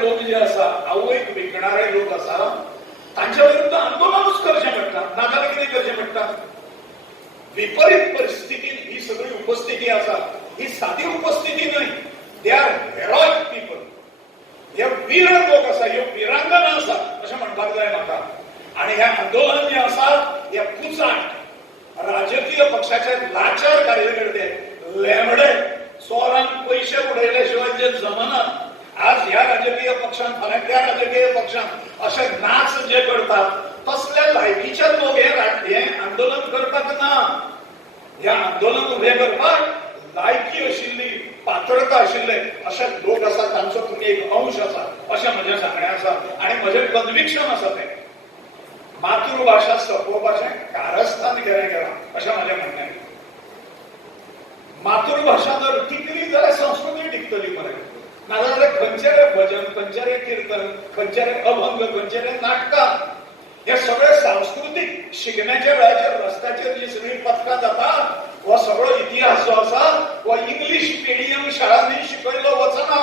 लोक जे आसा आवयक विकणारे लोक आसा तांच्या विरुद्ध आंदोलनच करचें पडटा, नाजाल्यार कितें करचें पडटा? विपरीत परिस्थितीत ही सगळी उपस्थिती आसा ही साधी उपस्थिती न्हय. They are heroic people. हे वीर लोक आसा, ह्यो विरांगना आसा अशें म्हणपाक जाय म्हाका. आणि हे आंदोलन जे आसा हे पुचाट राजकीय पक्षाचे लाचार कार्यकर्ते लेमडे चोरान पयशे उडयले शिवाय जे जमना. आज ह्या राजकीय पक्षान फाल्यां त्या राजकीय पक्षान असे नाच जे करतात तसल्या लायकीचे लोक हे आंदोलन करपाक ना. हे आंदोलन उभे करपाक लायकी आशिल्ली पात्रता आशिल्ले असे लोक आसा तांचो तुम्ही एक अंश आसा अशें म्हजें सांगणें आसा. आणि म्हजें कन्विक्शन आसा तें मातृभाषा सोंपोवपाचें कारस्थान केलें गेलां अशें म्हजें म्हणणें. मातृभाषा जर टिकली जाल्यार संस्कृती टिकतली मरे. नाजाल्यार खंयचे रे भजन, खंयचे रे कीर्तन, खंयचे रे अभंग, खंयचे रे नाटकां हे सगळे सांस्कृतिक शिगम्याच्या वेळाचेर रस्त्याचेर जी सगळी पथकां जातात हो सगळो इतिहास जो आसा हो इंग्लिश मिडियम शाळांनी शिकयलो वचना.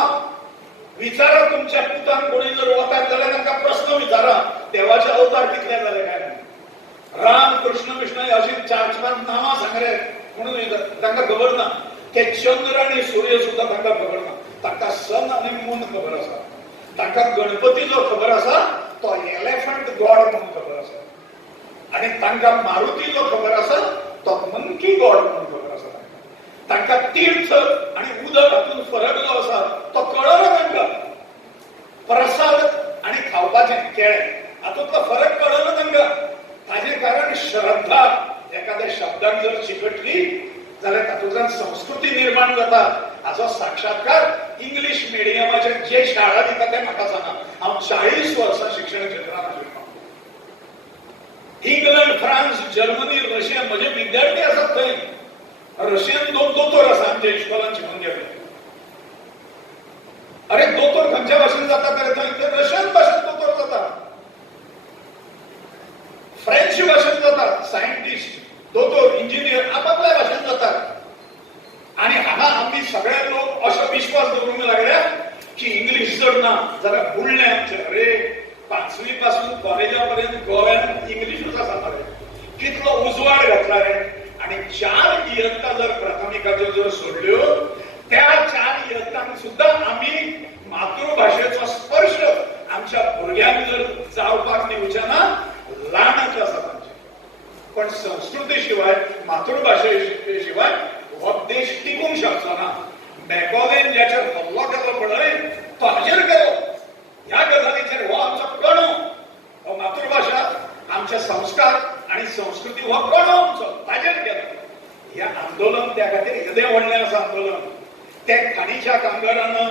विचारा तुमच्या पुतान कोणी जर वतात जाल्यार तांकां प्रश्न विचारा देवाचे अवतार कितले जाले काय म्हणून. राम कृष्ण विष्णू अशी 4-5 नांवां सांग रे म्हणून तांकां खबर ना. ते चंद्र आणि सूर्य सुद्धा तांकां खबर ना. तांकां सन आनी मून खबर आसा. तांकां गणपती जो खबर आसा तो एलिफंट गॉड म्हणून खबर आसा. आणि तांकां मारुती जो खबर आसा तो मंकी गॉड म्हणून खबर आसा. तांकां तीर्थ आणि उदक हातून फरक जो आसा तो कळना. तांकां प्रसाद आणि खावपाचें केळें हातूंतलो फरक कळना तांकां. ताजे कारण श्रद्धा एखाद्या शब्दाक जर चिकटली जाल्यार तातूंतल्यान संस्कृती निर्माण जाता. हाचो साक्षात्कार इंग्लिश मिडियमाचे जे शाळा दिता ते म्हाका सांगा. हांव 40 वर्सां शिक्षण क्षेत्रांत आशिल्लो. इंग्लंड, फ्रांस, जर्मनी, रशिया म्हजे विद्यार्थी आसात थंय. रशियन 2 दोतोर आसा आमच्या इश्कोलांत शिकून गेले. अरे दोतोर खंयच्या भाशेन जाता तर थंय रशियन भाशेन दोतोर जाता, फ्रेंच भाशेन जातात. सायंटिस्ट, दोतोर, इंजिनियर आपापल्या भाशेन जातात. आणि हांगा आमी सगळे लोक असो विश्वास दवरूंक लागल्या की इंग्लिश जर ना जाल्यार बुडले आमचे. अरे 5वी पासून कॉलेजा पर्यंत गोव्यात इंग्लिशूच आसा मरे. कितलो उजवाड घातला रे. आणि 4 इयत्ता जर प्राथमिकाच्यो जर सोडल्यो त्या 4 इयत्तांक सुद्धा आम्ही मातृभाषेचो स्पर्श आमच्या भुरग्यांक जर जावपाक दिवचे ना लानच आसा तांची. पण संस्कृती शिवाय मातृभाषे शिवाय हो देश टिकूंक शकचो ना. मॅकॉलेन ज्याचेर हल्लो केलो पळय तो हाजेर केलो. ह्या गजालीचेर हो आमचो कणो, हो मातृभाषा, आमचे संस्कार आणि संस्कृती हो कणो आमचो ताजेर केलो. हे आंदोलन त्या खातीर येदें व्हडलें आसा आंदोलन. ते खाणीच्या कामगारांना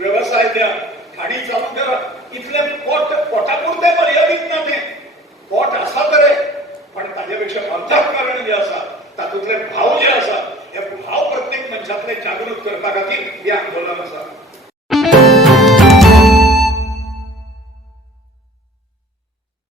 व्यवसाय द्या, खाणी चालू करा. इतले पोटापुरते मर्यादित ना. ते पोट आसा तरे पण ताजे पेक्षा अंतःकरण जे आसा तातूंतले भाव